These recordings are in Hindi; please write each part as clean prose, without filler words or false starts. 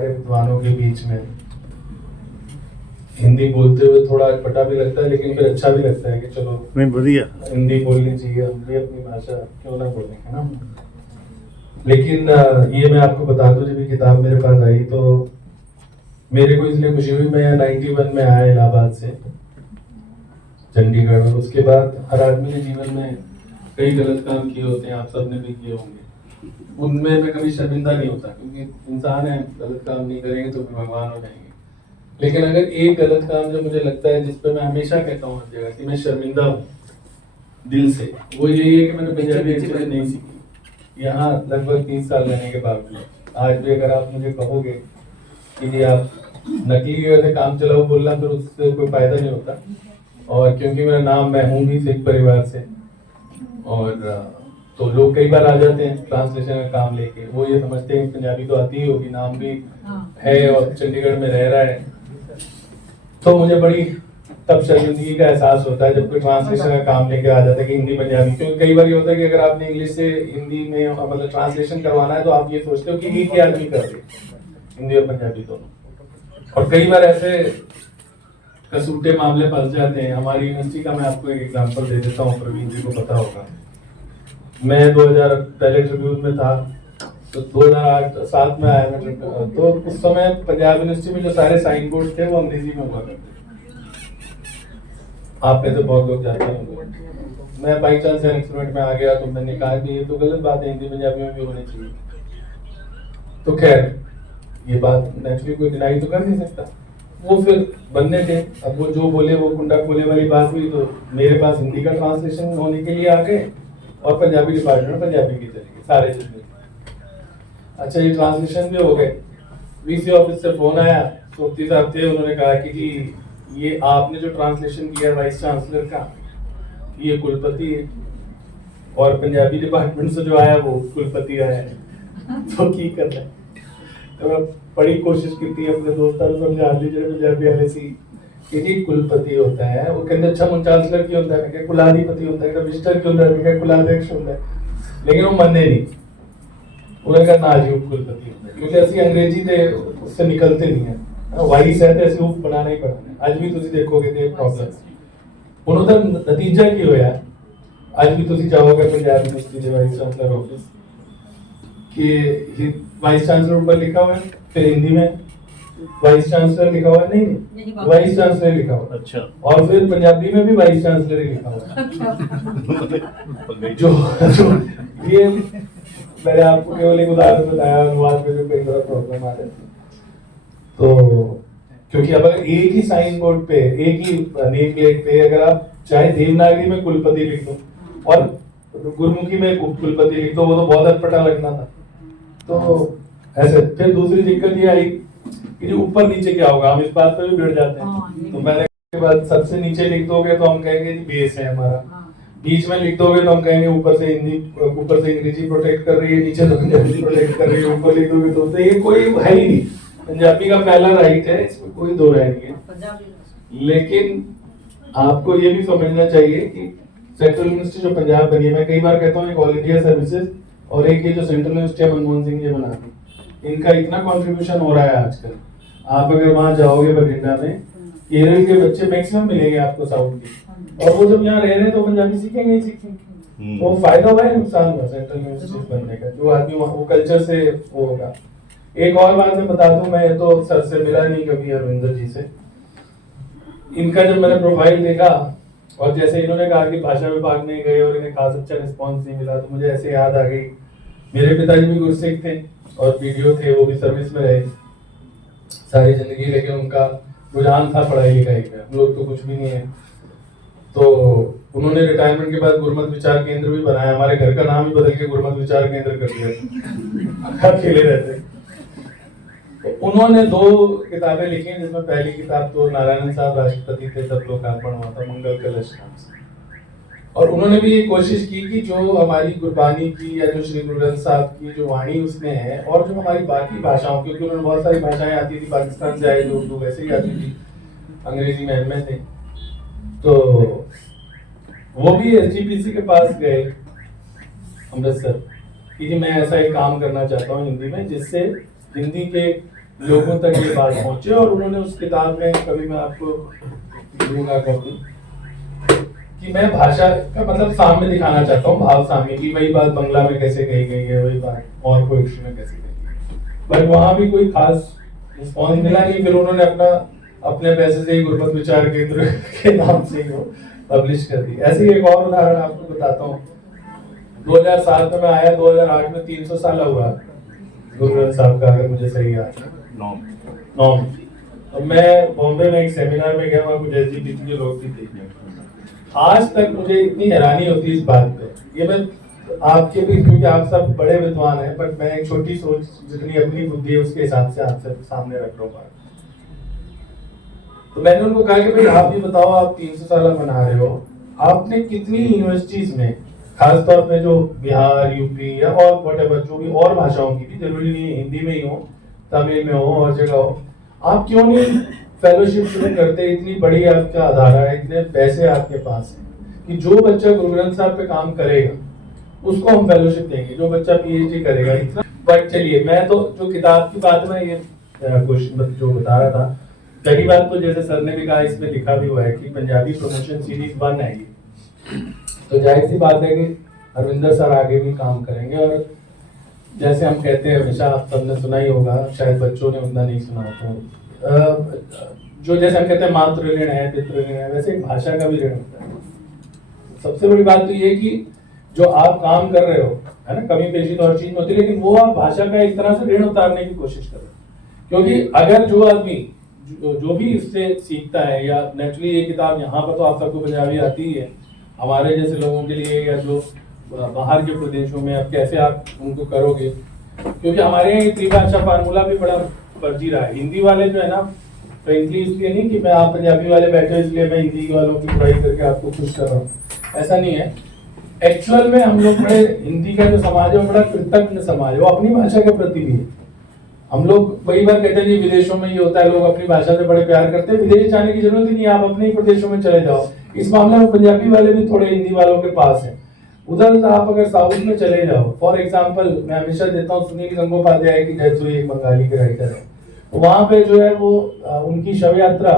विद्वानों के बीच में हिंदी बोलते हुए थोड़ा अटपटा भी लगता है, लेकिन फिर अच्छा भी लगता है कि चलो नहीं बढ़िया हिंदी बोलनी चाहिए, हम भी अपनी भाषा क्यों ना बोलें, है ना। लेकिन ये मैं आपको बता दूं, जब ये किताब मेरे पास आई तो मेरे को इसलिए खुशी हुई, मैं 91 में आया इलाहाबाद से चंडीगढ़, और उसके बाद हर आदमी ने जीवन में कई गलत काम किए होते हैं, आप सबने भी किए होंगे। उनमें मैं कभी शर्मिंदा नहीं होता, क्योंकि इंसान है, गलत काम नहीं करेंगे तो फिर भगवान हो जाएंगे। लेकिन अगर एक गलत काम जो मुझे लगता है, जिस पर मैं हमेशा कहता हूँ हर जगह कि मैं शर्मिंदा हूँ दिल से, वो यही है कि मैंने पंजाबी एक्चुअली नहीं सीखी। यहाँ लगभग 30 साल रहने के बावजूद आज भी अगर आप मुझे कहोगे कि जी आप नकली वैसे काम चलाओ बोलना, फिर उससे कोई फायदा नहीं होता। और क्योंकि मेरा नाम, मैं हूँ भी सिख परिवार से, और तो लोग कई बार आ जाते हैं ट्रांसलेशन का काम लेके, वो ये समझते हैं पंजाबी तो आती ही होगी, नाम भी है और चंडीगढ़ में रह रहा है। तो मुझे बड़ी तब शर्मिंदगी का एहसास होता है जब कोई ट्रांसलेशन का काम लेके आ जाता है कि हिंदी पंजाबी, क्योंकि कई बार ये होता है कि अगर आपने इंग्लिश से हिंदी में मतलब ट्रांसलेशन करवाना है तो आप ये सोचते हो कि एक ही आदमी कर दे हिंदी और पंजाबी दोनों, और कई बार ऐसे कसूटे मामले फंस जाते हैं। हमारी यूनिवर्सिटी का मैं आपको एक एग्जांपल दे देता हूँ, प्रवीण जी को पता होगा। मैं 2000 पहले ट्रिब्यून में था, तो 2008-7 में आया मैं, तो उस समय पंजाब यूनिवर्सिटी में जो सारे साइन बोर्ड थे वो अंग्रेजी में हुआ करते थे। आप में से बहुत लोग जानते होंगे। मैं बाई चांस एक्सपेरिमेंट में आ गया, तो मैंने कहा कि ये तो गलत बात है, हिंदी पंजाबी में भी होनी चाहिए। तो खैर ये बात नेचुरली कोई डिनाई तो कर नहीं सकता, वो फिर बनने थे। अब वो जो बोले वो कुंडा खोले वाली बात हुई, तो मेरे पास हिंदी का ट्रांसलेशन होने के लिए आ गए और पंजाबी डिपार्टमेंट में पंजाबी की चली गई सारे जितने। अच्छा ये ट्रांसलेशन भी हो गए, वीसी ऑफिस से फोन आया, सोपती साहब थे, उन्होंने कहा कि जी ये आपने जो ट्रांसलेशन किया वाइस चांसलर का, ये कुलपति है, और पंजाबी डिपार्टमेंट से जो आया वो कुलपति आया है, तो की करना है। तो मैं बड़ी कोशिश की थी अपने दोस्तों को समझा दी जो पंजाबी वाले सी कि जी कुलपति होता है, वो कहते अच्छा मुन चांसलर की होता है, कुलाधिपति होता है, मिनिस्टर की होता है, कुलाध्यक्ष होता है, लेकिन वो माने नहीं। उन्होंने कहा ना जी कुलपति होता है, क्योंकि ऐसी अंग्रेजी थे उससे निकलते नहीं है, वाइस है तो ऐसे वो बनाना ही पड़ना है। आज भी तुम देखोगे तो प्रॉब्लम उन्होंने नतीजा की होया, आज भी तुम जाओगे पंजाब यूनिवर्सिटी के वाइस चांसलर ऑफिस कि वाइस चांसलर ऊपर लिखा हुआ है, फिर हिंदी में वाइस चांसलर लिखा हुआ है, नहीं वाइस चांसलर लिखा हुआ है, अच्छा, और फिर पंजाबी में भी वाइस चांसलर ही लिखा हुआ है। जो ये मैंने आपको केवल एक उदाहरण बताया, अनुवाद में जो कई बार प्रॉब्लम आ जाती है। तो क्योंकि अब अगर एक ही साइन बोर्ड पे, एक ही नेम प्लेट पे अगर आप चाहे देवनागरी में कुलपति लिख दो और गुरमुखी में कुलपति लिख दो, वो तो बहुत अटपटा लगना था। तो ऐसे फिर दूसरी दिक्कत ये आई कि जो ऊपर नीचे क्या होगा, हम इस बात पर भी भिड़ जाते हैं। तो मैंने के बाद सबसे नीचे लिख दोगे तो हम कहेंगे जी बेस है हमारा, बीच में लिख दोगे तो हम कहेंगे ऊपर से हिंदी, ऊपर से अंग्रेजी प्रोटेक्ट कर रही है, नीचे तो पंजाबी प्रोटेक्ट कर रही है, ऊपर लिख दोगे तो ये कोई है ही नहीं। पंजाबी का पहला राइट है, इसमें कोई दो राय नहीं है। लेकिन आपको ये भी समझना चाहिए कि सेंट्रल यूनिवर्सिटी जो पंजाब बनी है, मैं कई बार कहता हूँ एक ऑल इंडिया सर्विसेज और एक ये जो सेंट्रल यूनिवर्सिटी मनमोहन सिंह जी बना दी, इनका इतना कंट्रीब्यूशन हो रहा है आजकल। आप अगर वहां जाओगे बठिंडा में, केरल के बच्चे मैक्सिमम मिलेंगे आपको साउथ के, और वो जब यहाँ रह रहे हैं तो पंजाबी सीखेंगे ही सीखेंगे। वो फायदा हुआ है, नुकसान हुआ सेंट्रल यूनिवर्सिटी बनने का, जो आदमी वो कल्चर से वो होगा। एक और बात मैं बता दूं, मैं तो सर से मिला नहीं कभी, अरविंदर जी से। इनका जब मैंने प्रोफाइल देखा और जैसे इन्होंने कहा कि भाषा विभाग में गए और इन्हें खास अच्छा रिस्पांस नहीं मिला, तो मुझे ऐसे याद आ गई, मेरे पिताजी भी गुरसिख थे और पीडीओ थे, वो भी सर्विस में रहे सारी जिंदगी, लेकिन उनका रुझान था पढ़ाई लिखाई का, हम लोग तो कुछ भी नहीं है। तो उन्होंने रिटायरमेंट के बाद गुरमत विचार केंद्र भी बनाया, हमारे घर का नाम ही बदल के गुरमत विचार केंद्र कर दिया, अकेले रहते। उन्होंने 2 किताबें लिखी, जिसमें पहली किताब तो नारायण साहब राष्ट्रपति थे तब लोकार्पण हुआ था, मंगल कलश नाम से। और उन्होंने भी ये कोशिश की कि जो हमारी गुरबानी की या जो श्री गुरु ग्रंथ साहब की जो वाणी उसमें है, और जो हमारी बाकी भाषाओं, क्योंकि उन्होंने बहुत सारी भाषाएं आती थी पाकिस्तान से आए, जो उर्दू वैसे ही आती थी, अंग्रेजी में एमए थे, तो वो भी एसजीपीसी के पास गए अमृतसर कि मैं ऐसा एक काम करना चाहता हूँ हिंदी में, जिससे हिंदी के लोगों तक ये बात पहुंचे। और उन्होंने उस किताब में, कभी मैं आपको दूंगा कॉपी, कि मैं भाषा का मतलब सामने दिखाना चाहता हूँ, भाव सामने, कि वही बात बंगला में कैसे कही गई है, वही बात और पोएट्री में कैसे कही गई है। बट वहां भी कोई खास रिस्पॉन्स मिला नहीं। फिर उन्होंने अपने पैसे से ही गुरबत विचार केंद्र के नाम से ही वो पब्लिश कर दी। ऐसे ही एक और उदाहरण आपको बताता हूँ। 2007 में मैं आया, 2008 में 300 साल हुआ गुरु ग्रंथ साहब का, अगर मुझे सही याद है, नॉम। तो मैं बॉम्बे में एक सेमिनार में गया, वहाँ कुछ LGBT के लोग भी थे। आज तक मुझे इतनी हैरानी होती है इस बात पे, ये मैं आपके भी, क्योंकि आप सब बड़े विद्वान हैं, बट मैं एक छोटी सोच, जितनी अपनी बुद्धि है उसके हिसाब से आपसे सामने रख रहा हूँ। तो मैंने उनको कहा कि भाई आप ये बताओ, आप 300 साल मना रहे हो, आपने कितनी यूनिवर्सिटीज में, खासतौर पे जो बिहार, यूपी या और व्हाटएवर जो भी और भाषाओं की भी, जरूरी नहीं हिंदी में ही हो, तमिल में हो और जगह हो, आप क्यों नहीं फेलोशिप शुरू करते? इतनी बड़ी आपका अदारा है, इतने पैसे आपके पास हैं कि जो बच्चा गुरु ग्रंथ साहब पे काम करेगा उसको हम फेलोशिप देंगे, जो बच्चा PhD करेगा इतना। बट चलिए, मैं तो जो किताब की बात में ये क्वेश्चन जो बता रहा था, पहली बात तो जैसे सर ने भी कहा, इसमें लिखा भी हुआ है कि पंजाबी प्रमोशन सीरीज 1 है ये, तो जाहिर सी बात है कि अरविंदर सर आगे भी काम करेंगे। और जैसे हम कहते हैं हमेशा, आप सबने सुना ही होगा, शायद बच्चों ने उतना नहीं सुना हो, तो जो जैसे हम कहते हैं मातृ ऋण है, पितृ ऋण है, वैसे भाषा का भी ऋण होता है। सबसे बड़ी बात तो ये कि जो आप काम कर रहे हो, है ना, कमी पेशी तो हर चीज में होती है, लेकिन वो आप भाषा का एक तरह से ऋण उतारने की कोशिश कर रहे हो। क्योंकि अगर जो आदमी जो भी इससे सीखता है, या नेचुरली ये किताब यहाँ पर तो आप सबको पंजाबी आती ही है, हमारे जैसे लोगों के लिए या जो बाहर के प्रदेशों में, अब कैसे आप उनको करोगे? क्योंकि हमारे यहाँ ये त्रिभाषा फार्मूला भी बड़ा फर्जी रहा है। हिंदी वाले जो है ना, फ्रेंकली इसलिए नहीं कि मैं आप पंजाबी वाले बैठे इसलिए मैं हिंदी वालों की बुराई करके आपको खुश कर रहा हूँ, ऐसा नहीं है। एक्चुअल में हम लोग बड़े, हिंदी का जो समाज है वो बड़ा कृतज्ञ समाज है, वो अपनी भाषा के प्रति भी है। हम लोग कई बार कहते हैं जी विदेशों में ये होता है, लोग अपनी भाषा से बड़े प्यार करते हैं, विदेश जाने की जरूरत ही नहीं है, आप अपने ही प्रदेशों में चले जाओ। इस मामले में पंजाबी वाले भी थोड़े हिंदी वालों के पास है। उधर आप अगर साउथ में चले जाओ, फॉर एग्जाम्पल मैं हमेशा देता हूँ सुनील गंगोपाध्याय की जयसुई, एक बंगाली के राइटर है, तो वहां पे जो है वो उनकी शव यात्रा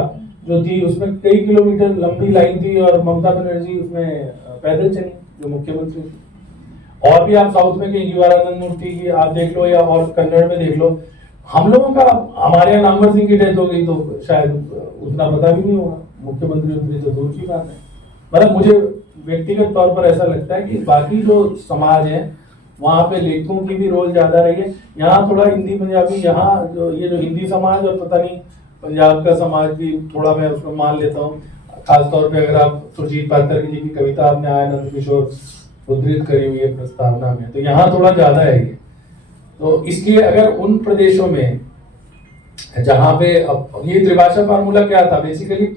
जो थी उसमें कई किलोमीटर लंबी लाइन थी, और ममता बनर्जी उसमें पैदल चली, जो मुख्यमंत्री थी। और भी आप साउथ में कहीं युवारानंद मूर्ति की आप देख लो, या और कन्नड़ में देख लो। हम लोगों का, हमारे यहाँ नामवर सिंह की डेथ हो गई तो शायद उतना पता भी नहीं होगा, मुख्यमंत्री उतनी तो दूर की बात है। मतलब मुझे व्यक्तिगत तौर पर ऐसा लगता है कि बाकी जो समाज है वहाँ पे लेखकों की भी रोल ज्यादा रही है। यहाँ थोड़ा हिंदी पंजाबी, यहाँ जो ये जो हिंदी समाज और पता नहीं पंजाब का समाज भी थोड़ा मैं उसमें मान लेता हूँ। खासतौर पे अगर आप सुरजीत पात्र जी की कविता आपने आनंद किशोर उद्धृत करी हुई है प्रस्तावना में, तो यहाँ थोड़ा ज्यादा है ये। तो इसलिए अगर उन प्रदेशों में जहाँ पे, अब ये त्रिभाषा फार्मूला क्या था बेसिकली,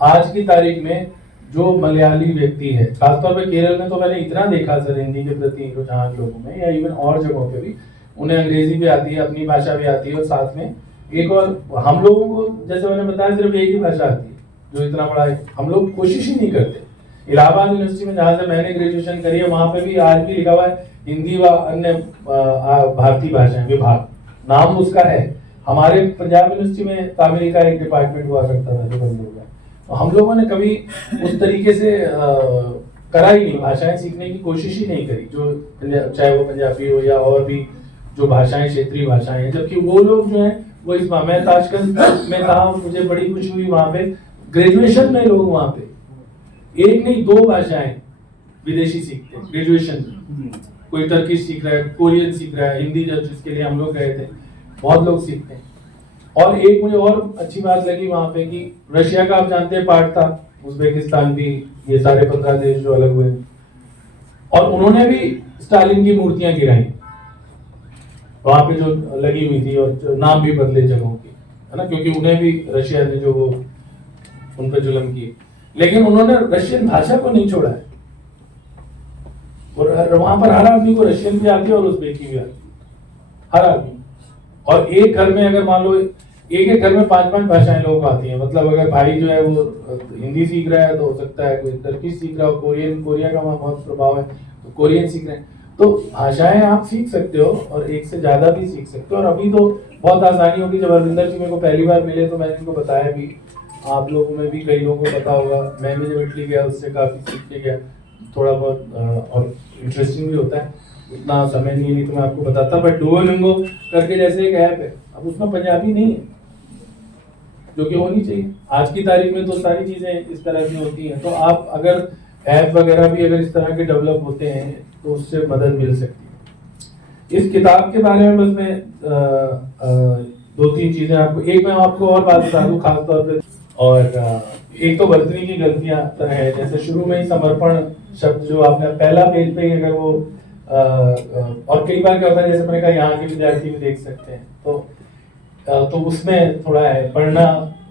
आज की तारीख में जो मलयाली व्यक्ति है, खासतौर पे केरल में तो मैंने इतना देखा सर हिंदी के प्रति रुझान लोगों में, या इवन और जगहों पे भी, उन्हें अंग्रेजी भी आती है, अपनी भाषा भी आती है, और साथ में एक और हम लोगों को जैसे मैंने बताया सिर्फ एक ही भाषा आती है, जो इतना बड़ा है, हम लोग कोशिश ही नहीं करते। इलाहाबाद यूनिवर्सिटी में जहाँ से मैंने ग्रेजुएशन करी है वहां पे भी आज भी लिखा हुआ है हिंदी व अन्य भारतीय भाषाएं विभाग, नाम उसका है। हमारे पंजाब यूनिवर्सिटी में तमिल का एक डिपार्टमेंट हुआ करता था जो बंद हो गया। तो हम लोगों ने कभी उस तरीके से करा ही नहीं, भाषाएं सीखने की कोशिश ही नहीं करी, जो चाहे वो पंजाबी हो या और भी जो भाषाएं क्षेत्रीय भाषाएं हैं। जबकि वो लोग जो है वो इस मैं ताशकंद में था, मुझे बड़ी खुशी हुई वहां पे ग्रेजुएशन में लोग वहां पे एक नहीं 2 भाषाएं विदेशी सीखते हैं ग्रेजुएशन में। कोई टर्किश सीख रहा है, कोरियन सीख रहा है, हिंदी जब जिसके लिए हम लोग गए थे बहुत लोग सीखते हैं। और एक मुझे और अच्छी बात लगी वहां पे कि रशिया का आप जानते हैं पार्ट था, उज्बेकिस्तान भी, ये सारे 15 देश जो अलग हुए, और उन्होंने भी स्टालिन की मूर्तियां गिराई वहां पे जो लगी हुई थी, और नाम भी बदले जगहों के, है ना, क्योंकि उन्हें भी रशिया ने जो वो उन पर जुल्म किए, लेकिन उन्होंने रशियन भाषा को नहीं छोड़ा है। और वहां पर हर आदमी को रशियन भी आती है और उज्बेकी भी आती है, हर आदमी। और एक घर में अगर मान लो एक घर में 5-5 भाषाएं लोगों को आती हैं, मतलब अगर भाई जो है वो हिंदी सीख रहा है तो हो सकता है कोई टर्किश सीख रहा हो, कोरिया का वहाँ बहुत प्रभाव है तो कोरियन सीख रहे हैं। तो भाषाएं आप सीख सकते हो और एक से ज्यादा भी सीख सकते हो। और अभी तो बहुत आसानी होगी। जब अरविंदर जी मेरे को पहली बार मिले तो मैंने इनको बताया भी, आप लोगों में भी कई लोगों को पता होगा, मैं भी जब इटली गया उससे काफ़ी सीख के गया थोड़ा बहुत, और इंटरेस्टिंग भी होता है। इतना समय नहीं तो मैं आपको बताता, बट डुओलिंगो करके जैसे एक ऐप है, अब उसमें पंजाबी नहीं है, जो कि होनी चाहिए। आज की तारीख में तो सारी चीज़ें इस तरह की होती हैं, तो आप अगर ऐप वगैरह भी अगर इस तरह के डेवलप होते हैं तो उससे मदद मिल सकती है। इस किताब के बारे में बस मैं दो तीन चीज़ें आपको, एक मैं आपको और बात बता दूँ खास तौर पे, और एक तो वर्तनी की गलतियां तरह है, जैसे शुरू में ही समर्पण शब्द जो आपने पहला पेज पे ही अगर वो और कई बार क्या होता है, जैसे मैंने कहा यहाँ के विद्यार्थी भी देख सकते हैं, तो उसमें थोड़ा है, पढ़ना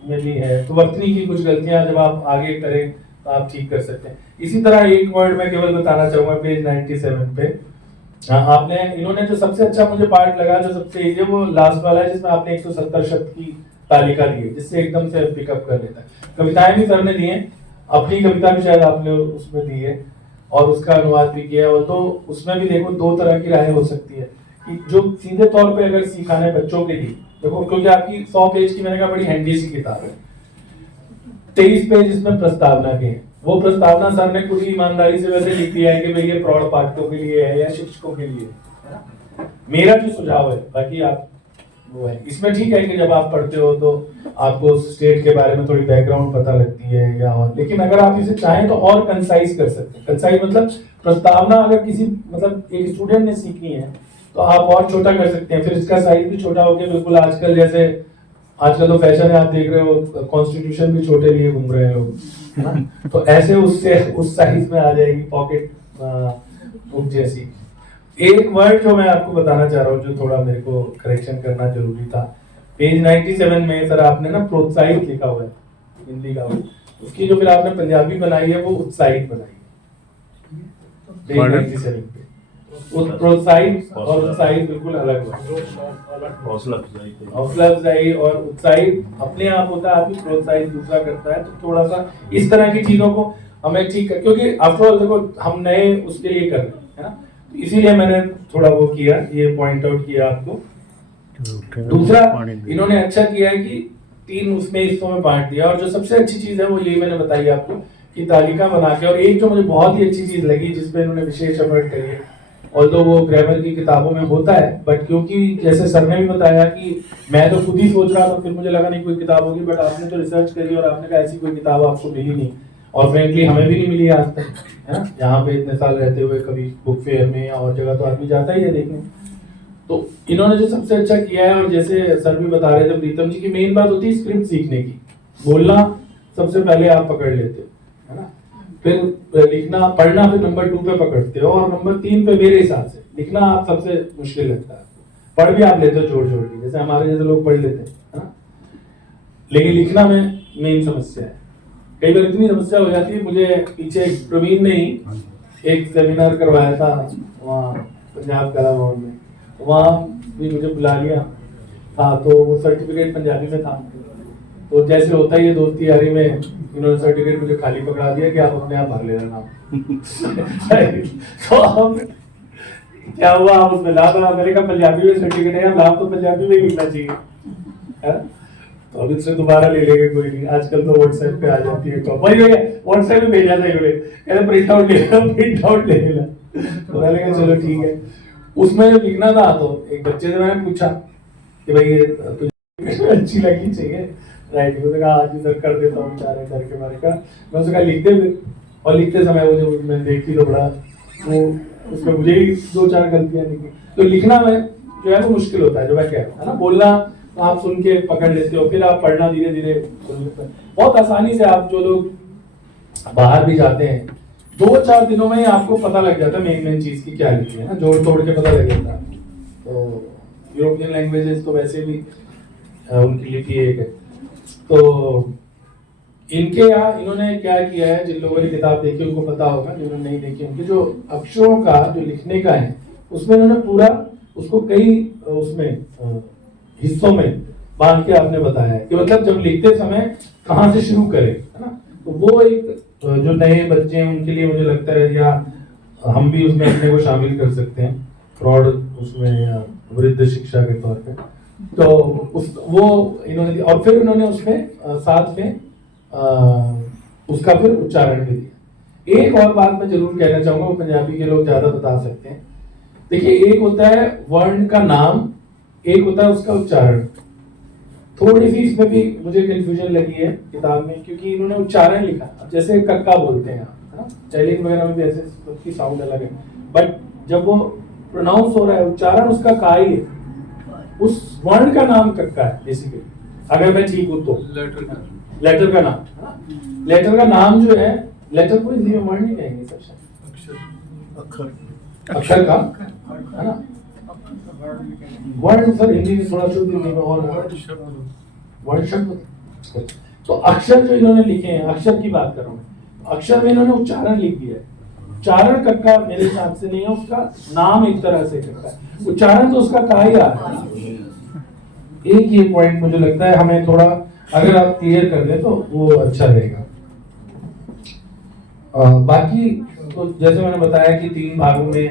में भी है, तो वर्तनी की कुछ गलतियां जब आप आगे करें तो आप ठीक कर सकते हैं। इसी तरह एक वर्ड मैं केवल बताना चाहूंगा पेज 97 पे, आपने इन्होंने जो सबसे अच्छा मुझे पार्ट लगा, जो सबसे इजी है, वो लास्ट वाला है जिसमें आपने 170 शब्द की तालिका दी है, जिससे एकदम से पिकअप कर लेता है। कविताएं भी सर ने दी हैं, अपनी कविता भी शायद आपने उसमें दी है और उसका अनुवाद भी किया है, और तो उसमें भी देखो दो तरह की राय हो सकती है कि जो सीधे तौर पे अगर सिखाना है बच्चों के लिए, देखो क्योंकि आपकी 100 पेज की मैंने कहा बड़ी हैंडी सी किताब है, 23 पेज इसमें प्रस्तावना के हैं। वो प्रस्तावना सर ने पूरी ईमानदारी से वैसे लिख दिया है कि भाई ये प्रौढ़ पाठकों के लिए है या शिक्षकों के लिए है ना, मेरा जो सुझाव है, बाकी आप वो है इसमें ठीक है कि जब आप पढ़ते हो तो आपको स्टेट के बारे में थोड़ी बैकग्राउंड पता लगती है या और, लेकिन अगर आप इसे चाहें तो और कंसाइज कर सकते हैं। कंसाइज मतलब प्रस्तावना अगर किसी मतलब एक स्टूडेंट ने सीखनी है तो आप और छोटा कर सकते हैं, फिर इसका साइज भी छोटा हो गया, बिल्कुल आजकल जैसे आजकल तो फैशन है, आप देख रहे हो कॉन्स्टिट्यूशन भी छोटे लिए घूम रहे हैं लोग, है ना, तो ऐसे उससे उस साइज में आ जाएगी पॉकेट बुक जैसी। एक वर्ड जो मैं आपको बताना चाह रहा हूँ जो थोड़ा मेरे को करेक्शन करना जरूरी था, पेज 97 में सर आपने ना प्रोत्साहित लिखा हुआ है हिंदी का, उसकी जो फिर आपने पंजाबी बनाई है वो उत्साहित बनाई है पेज 97 पे। प्रोत्साहित और उत्साहित बिल्कुल अलग है, हौसला अफजाई और उत्साहित अपने आप होता है, आदमी प्रोत्साहित दूसरा करता है, तो थोड़ा सा इस तरह की चीजों को हमें ठीक कर, क्योंकि आफ्टर ऑल देखो हम नए उसके लिए कर रहे हैं, है ना, इसीलिए मैंने थोड़ा वो किया, ये पॉइंट आउट किया आपको। दूसरा इन्होंने अच्छा किया है कि 3 उसमें हिस्सों में बांट दिया, और जो सबसे अच्छी चीज है वो यही मैंने बताई आपको कि तालिका बना के, और एक जो मुझे बहुत ही अच्छी चीज लगी जिसपे इन्होंने विशेष एफर्ट करी है, ऑल्दो वो ग्रामर की किताबों में होता है, बट क्योंकि जैसे सर ने भी बताया कि मैं तो खुद ही सोच रहा था, फिर मुझे लगा नहीं कोई किताब होगी, बट आपने तो रिसर्च करी और आपने कहा ऐसी कोई किताब आपको मिली नहीं, और फ्रेंकली हमें भी नहीं मिली आज तक, है ना, यहाँ पे इतने साल रहते हुए कभी बुक फेयर में या और जगह तो आदमी जाता ही है देखने। तो इन्होंने जो सबसे अच्छा किया है, और जैसे सर भी बता रहे थे प्रीतम जी की मेन बात होती है स्क्रिप्ट सीखने की, बोलना सबसे पहले आप पकड़ लेते हो, है ना, फिर लिखना पढ़ना फिर नंबर 2 पे पकड़ते हो, और नंबर 3 पे मेरे हिसाब से लिखना आप सबसे मुश्किल लगता है। पढ़ भी आप लेते हो जोड़ जोड़ के, जैसे हमारे जैसे लोग पढ़ लेते हैं, है ना, लेकिन लिखना में मेन समस्या है। कई बार इतनी समस्या हो जाती है, मुझे पीछे प्रवीण ने ही एक सेमिनार करवाया था वहाँ पंजाब कला भवन में, वहाँ भी मुझे बुला लिया था, तो वो सर्टिफिकेट पंजाबी में था, तो जैसे होता ही है दोस्ती यारी में, इन्होंने सर्टिफिकेट मुझे खाली पकड़ा दिया कि आप अपने आप भर लेना नाम। तो हम क्या हुआ, हम उसमें लाभ मेरे का पंजाबी में सर्टिफिकेट है, लाभ तो पंजाबी में ही लिखना चाहिए, है, तो अब इससे दोबारा ले लेंगे कोई नहीं, आजकल तो व्हाट्सएप पे आ जाती है, तो वही व्हाट्सएप में भेजा था इन्होंने, कहते प्रिंट आउट ले लेना, तो मैंने कहा चलो ठीक है। उसमें जो लिखना था तो एक बच्चे से मैंने पूछा कि भाई ये तुझे अच्छी लगी चाहिए राइटिंग, उसने कहा आज सर कर देता हूँ बेचारे करके, मैंने कहा मैं उसने कहा लिखते थे, और लिखते समय मुझे मैं देखी तो बड़ा वो उसमें मुझे ही 2-4 गलतियां लिखी, तो लिखना में जो है वो मुश्किल होता है, जो मैं कह रहा हूँ, है ना, बोलना तो आप सुन के पकड़ लेते हो, फिर आप पढ़ना धीरे धीरे बहुत आसानी से, आप जो लोग बाहर भी जाते हैं 2-4 दिनों में ही आपको पता लग जाता है मेन चीज की क्या लिखी है ना, जोड़ तोड़ के पता लग जाता है। तो यूरोपियन लैंग्वेजेस तो वैसे भी उनकी लिपि एक है, तो इनके यहाँ इन्होंने क्या किया है, जिन लोगों ने किताब देखी उनको पता होगा, जिन्होंने नहीं देखी उनके जो अक्षरों का जो लिखने का है उसमें इन्होंने पूरा उसको कई उसमें हिस्सों में बांध के आपने बताया है कि मतलब जब लिखते समय कहाँ से शुरू करें, है ना, तो वो एक जो नए बच्चे हैं उनके लिए मुझे लगता है, या हम भी उसमें अपने को शामिल कर सकते हैं, प्रौढ़ उसमें या वृद्ध शिक्षा के तौर पे, तो वो इन्होंने दिया, और फिर उन्होंने उसमें साथ में उसका फिर उच्चारण भी दिया। एक और बात मैं जरूर कहना चाहूंगा, वो पंजाबी के लोग ज्यादा बता सकते हैं। देखिए, एक होता है वर्ण का नाम, एक होता है उसका उच्चारण। थोड़ी सी इसमें भी मुझे कंफ्यूजन लगी है किताब में, क्योंकि इन्होंने उच्चारण लिखा, अब जैसे कक्का बोलते हैं, है ना, स्पेलिंग वगैरह में भी ऐसे उसकी साउंड अलग है, बट जब वो प्रोनाउंस हो रहा है, उच्चारण उसका का ही है, उस वर्ण का नाम कक्का है बेसिकली, अगर मैं ठीक हूं तो। लेटर का नाम, है ना, लेटर का नाम जो है, लेटर को हिंदी में वर्ण नहीं कहेंगे सर, अक्षर का, है ना, वर्ण सर हिंदी में थोड़ा शुद्ध हिंदी में और वर्ण शब्द। तो अक्षर जो इन्होंने लिखे हैं, अक्षर की बात कर रहा हूँ, अक्षर में इन्होंने उच्चारण लिख दिया है। उच्चारण कक्का मेरे हिसाब से नहीं है, उसका नाम एक तरह से कक्का है, उच्चारण तो उसका का ही आ रहा है। एक ये पॉइंट मुझे लगता है हमें थोड़ा, अगर आप क्लियर कर दें तो वो अच्छा रहेगा। बाकी तो जैसे मैंने बताया कि 3 भागों में,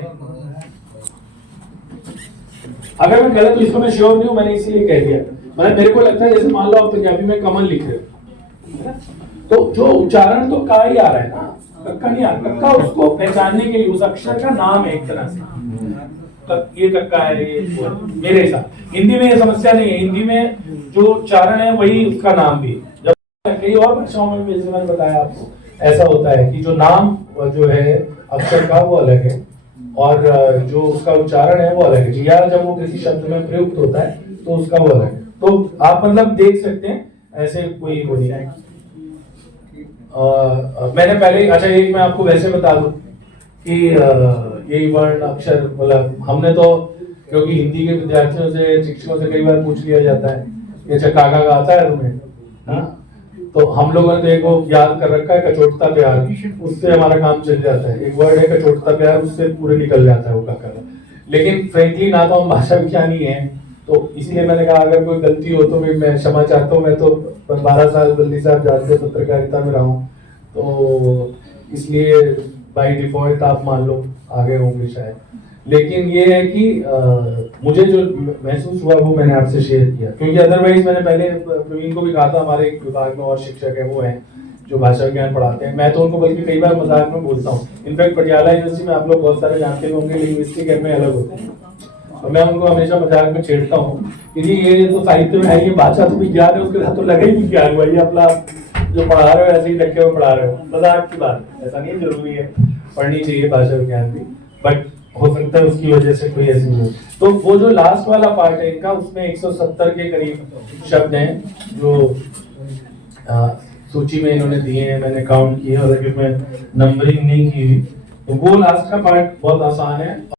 अगर मैं गलत तो इसको मैं श्योर नहीं हूं, मैंने इसीलिए कह दिया। मतलब मेरे को लगता है जैसे मान लो आप पंजाबी में कमल लिख रहे हो, तो जो उच्चारण तो का ही आ रहा है ना, कक्का नहीं आ रहा। कक्का उसको पहचानने के लिए उस अक्षर का नाम है एक तरह से, ये कक्का है, ये मेरे साथ। हिंदी में ये समस्या नहीं है, हिंदी में जो उच्चारण है वही उसका नाम भी। जब कई और भाषाओं में जैसे मैंने बताया आपको, ऐसा होता है कि जो नाम जो है अक्षर का वो अलग है, और जो उसका उच्चारण है वो अलग है, या जब वो किसी शब्द में प्रयुक्त होता है तो उसका वो अलग है। तो आप मतलब देख सकते हैं, ऐसे कोई वो नहीं है। मैंने पहले, अच्छा एक मैं आपको वैसे बता दूं कि यही वर्ण अक्षर, मतलब हमने तो, क्योंकि हिंदी के विद्यार्थियों से, शिक्षकों से कई बार पूछ लिया जाता है कि अच्छा काका का आता है तुम्हें, हाँ, तो हम लोगों ने तो एक वो याद कर रखा है, कचोटता प्यार, उससे हमारा काम चल जाता है। एक वर्ड है कचोटता प्यार, उससे पूरे निकल जाता है वो काका का। लेकिन फ्रेंकली ना तो हम भाषा विज्ञानी हैं, तो इसलिए मैंने कहा अगर कोई गलती हो तो मैं क्षमा चाहता हूँ। मैं तो 12 साल बल्ली साहब जानते पत्रकारिता में रहा हूँ, तो इसलिए बाय डिफॉल्ट आप मान लो आगे होंगे शायद। लेकिन ये है कि मुझे जो महसूस हुआ वो मैंने आपसे शेयर किया, क्योंकि अदरवाइज मैंने पहले प्रवीण को भी कहा था, हमारे एक विभाग में और शिक्षक है वो हैं जो भाषा विज्ञान पढ़ाते हैं, मैं तो उनको बल्कि कई बार मजाक में बोलता हूँ। इनफैक्ट पटियाला यूनिवर्सिटी में आप लोग बहुत सारे जानते होंगे, लिंग्विस्टिक एमए अलग होते हैं, और मैं उनको हमेशा मजाक में छेड़ता हूँ कि जी ये तो साहित्य में है, ये भाषा तो विज्ञान है, उसके साथ तो लगा ही विज्ञान हुआ, ये अपना जो पढ़ा रहे हो ऐसे ही रखे हुए पढ़ा रहे हो। मजाक की बात है, ऐसा नहीं जरूरी है पढ़नी चाहिए भाषा विज्ञान भी, बट हो सकता है उसकी वजह से कोई ऐसी हो। तो वो जो लास्ट वाला पार्ट है इनका, उसमें 170 के करीब शब्द हैं जो सूची में इन्होंने दिए हैं, मैंने काउंट किए, और अगर मैं नंबरिंग नहीं की, तो वो लास्ट का पार्ट बहुत आसान है।